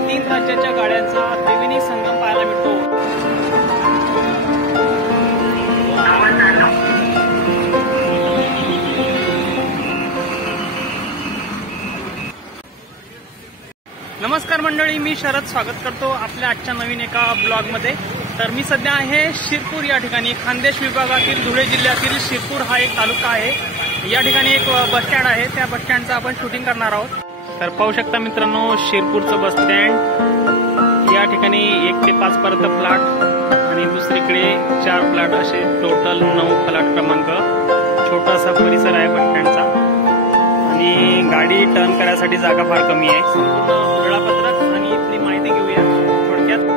तीन राज्याच्या गाड्यांचा त्रिवेणी संगम पाहायला मिळतो। नमस्कार मंडळी, मी शरद स्वागत करतो आपल्या आजच्या नवीन एका ब्लॉग मध्ये। तर मी सध्या आहे शिरपूर या ठिकाणी। खान्देश विभागातील धुळे जिल्ह्यातील शिरपूर हा एक तालुका आहे। या ठिकाणी एक बस स्टँड आहे, त्या बस स्टँडचं आपण शूटिंग करणार आहोत। तर पाहू शकता मित्रांनो, शिरपूरचं बस स्टँड। या ठिकाणी 1 ते 5 पर्यंत फ्लॅट आणि दुसरीकडे 4 फ्लॅट, असे टोटल 9 फ्लॅट क्रमांक। छोटासा परिसर आहे बस स्टँडचा आणि गाडी टर्न करायसाठी जागा फार कमी आहे। संपूर्ण वेळापत्रक आणि इथली माहिती घेऊया थोडक्यात।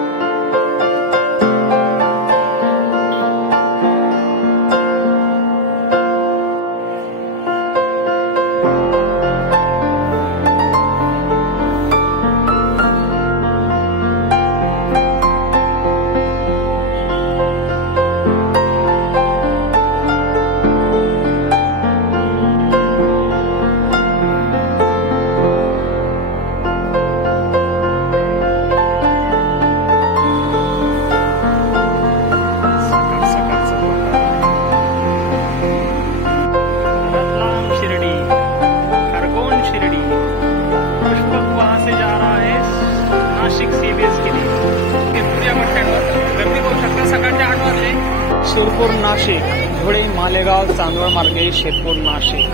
शिरपूर नाशिक, धुळे मालेगाव चांदवड मार्गे शिरपूर नाशिक।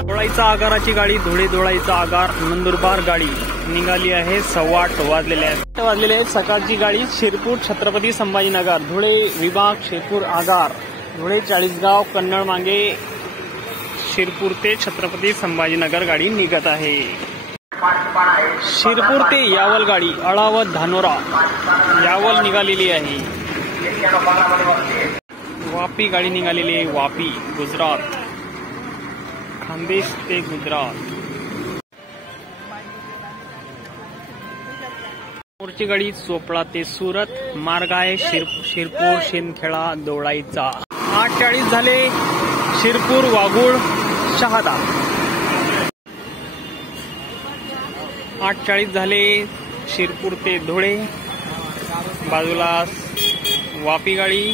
दोळाईचा आगाराची गाडी, धुळे दोळाईचा आगार नंदुरबार गाडी निघाली आहे। 8:15 वाजलेले आहेत। सकाळची गाडी शिरपूर छत्रपती संभाजीनगर धुळे विभाग शिरपूर आगार धुळे 40गाव कन्नड मार्गे शिरपूर ते छत्रपती संभाजीनगर गाडी निघत आहे। शिरपूर ते यावल गाडी अळावत धानोरा यावल निघालेली आहे। वापी गाडी निघालेली आहे, वापी गुजरात खानदेश ते गुजरात। मोरची गाडी चोपडा ते सुरत मार्ग आहे शिरपूर शिंदखेडा दोळाईचा। 8:40 झाले, शिरपूर वाघूळ शहादा। 8:40 झाले, शिरपूर ते धुळे बाजूला वापी गाडी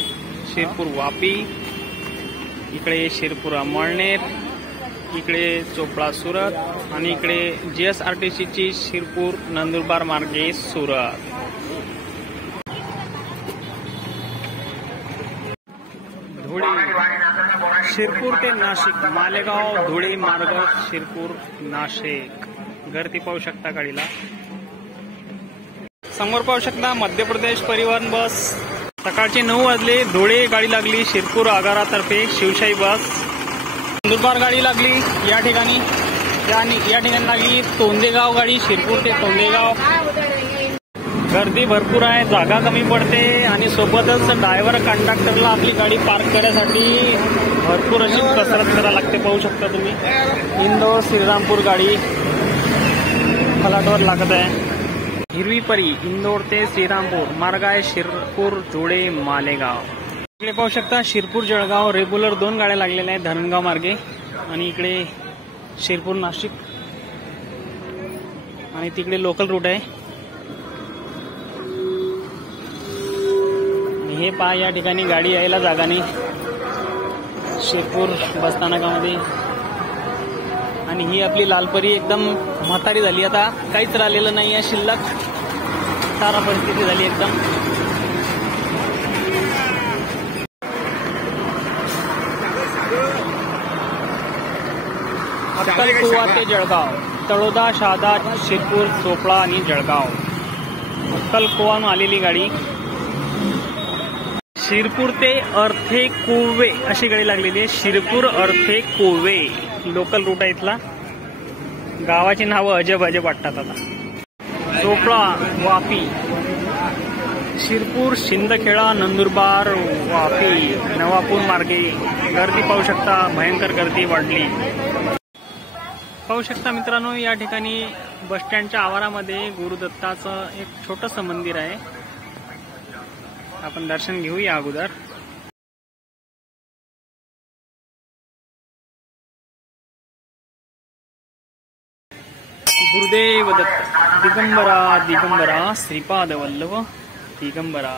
शिरपूर वापी, इकडे शिरपूर अमळनेर, इकडे चोपडा सुरत आणि इकडे GSRTC ची शिरपूर नंदुरबार मार्गे सुरत। धुळे शिरपूर ते नाशिक मालेगाव धुळे मार्ग शिरपूर नाशिक। गर्दी पाहू शकता गाडीला। समोर पाहू शकता मध्य प्रदेश परिवहन बस। सकाळचे 9 वाजले, धुळे गाडी लागली शिरपूर आगारातर्फे शिवशाही बस। नंदुरबार गाडी लागली या ठिकाणी लागली तोंदेगाव गाडी शिरपूर ते तोंदेगाव। गर्दी भरपूर आहे, जागा कमी पडते आणि सोबतच ड्रायव्हर कंडक्टरला आपली गाडी पार्क करण्यासाठी भरपूर अशी कसरत करायला लागते। पाहू शकता तुम्ही इंदोर श्रीरामपूर गाडी फलाटवर लागत आहे। हिरवी परी इंदोर ते श्रीरामपूर मार्ग आहे शिरपूर धुळे मालेगाव। इकडे पाहू शकता शिरपूर जळगाव रेग्युलर 2 गाड्या लागलेल्या आहेत धरणगाव मार्गे आणि इकडे शिरपूर नाशिक आणि तिकडे लोकल रूट आहे। हे पहा या ठिकाणी गाडी यायला जागा नाही शिरपूर बसस्थानकामध्ये। आणि ही आपली लालपरी एकदम म्हातारी झाली, आता काहीच राहिलेलं नाही आहे शिल्लक, सारा परिस्थिती झाली एकदम। अक्कलकुवा ते जळगाव तळोदा शहादा शिरपूर चोपडा आणि जळगाव। अक्कलकुवाहून आलेली गाडी शिरपूर ते अर्थे कोवे अशी गाडी लागलेली आहे। शिरपूर अर्थे कोवे लोकल रूट आहे इथला। गावाची नावं अजब अजब वाटतात आता। चोपडा वापी शिरपूर, शिंदखेडा, नंदुरबार, वापी, नवापूर मार्गे गर्दी पाहू शकता. भयंकर गर्दी वाढली पाहू शकता मित्रांनो. या ठिकाणी बस स्टँडच्या आवारामध्ये गुरुदत्ताचं एक छोटंसं मंदिर आहे. आपण दर्शन घेऊया अगोदर. गुरुदेव दत्त. दिगंबरा दिगंबरा श्रीपाद वल्लभ दिगंबरा.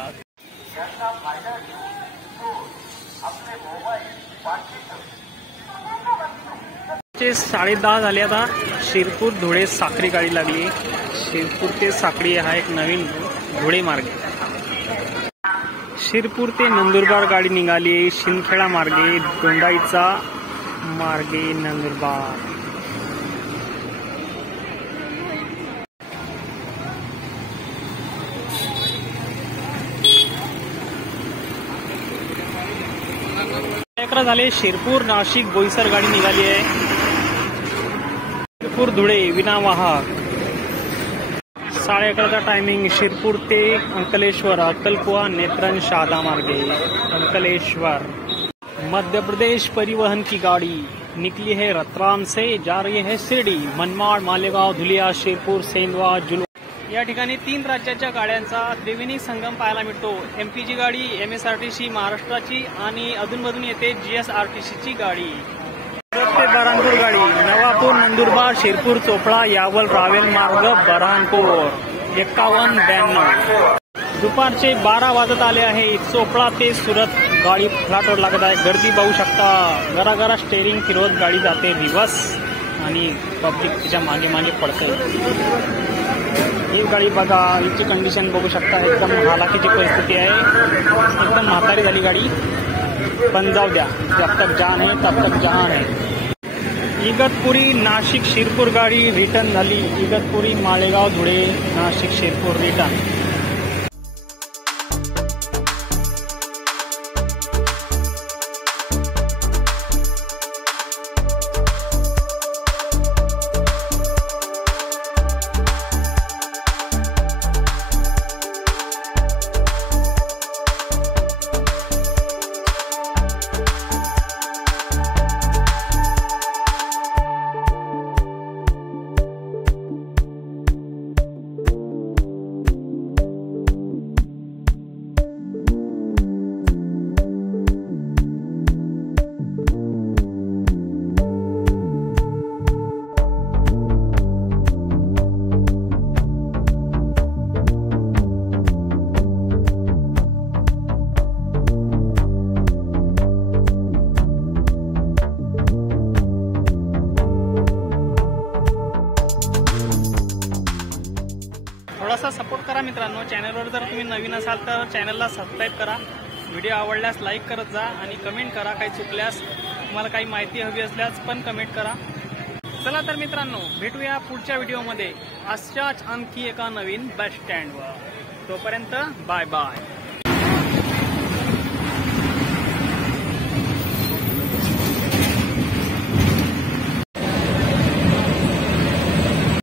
10:30 झाले. आता शिरपूर धुळे साक्री गाडी लागली. शिरपूर ते साक्री हा एक नवीन धुळे मार्ग. शिरपूर ते नंदुरबार गाडी निघाली. शिंदखेडा मार्गे, दोंडाईचा मार्गे नंदुरबार. झाले. शिरपूर, नाशिक, बोईसर गाडी निघाली आहे. शिरपूर धुळे विनावाहक. 11:30चा टायमिंग. शिरपूर ते अंकलेश्वर, अक्कलकुआ, नेत्रन, शादा मार्गे अंकलेश्वर. मध्य प्रदेश परिवहन की गाड़ी निकली है रतलाम से, जा रही है शिरडी, मनमाड, मालेगाव, धुलिया, शिरपूर, सेंधवा, जुलू. या ठिकाणी 3 राज्याच्या गाड्यांचा त्रिवेणी संगम पाहायला मिळतो. एमपीची गाडी, एमएसआरटीसी महाराष्ट्राची आणि अधूनमधून येते जीएसआरटीसीची गाडी. सुरत ते बऱ्हाणपूर गाडी, नवापूर, नंदुरबार, शिरपूर, चोपडा, यावल, रावेल मार्ग बऱ्हाणपूर. 51-92. दुपारचे 12 वाजत आले आहे. चोपडा ते सुरत गाडी फ्लॅटवर लागत आहे. गर्दी पाहू शकता. घराघरा स्टेरिंग फिरवत गाडी जाते रिवर्स आणि पब्लिक तिच्या मागे मागे पडते. ही गाडी बघा, हिची कंडिशन बघू शकता. एकदम हालाकीची परिस्थिती आहे. एकदम म्हातारी झाली गाडी, पण जाऊ द्या. जब तक जान है तब तक जहान है. इगतपुरी, नाशिक, शिरपूर गाडी रिटर्न झाली. इगतपुरी, मालेगाव, धुळे, नाशिक, शिरपूर रिटर्न. थोडासा सपोर्ट करा मित्रांनो. चॅनलवर जर तुम्ही नवीन असाल तर चॅनलला सबस्क्राईब करा. व्हिडिओ आवडल्यास लाईक करत जा आणि कमेंट करा. काही चुकल्यास, तुम्हाला काही माहिती हवी असल्यास पण कमेंट करा. चला तर मित्रांनो, भेटूया पुढच्या व्हिडिओमध्ये अशाच आणखी एका नवीन बस स्टँडवर. तोपर्यंत बाय बाय.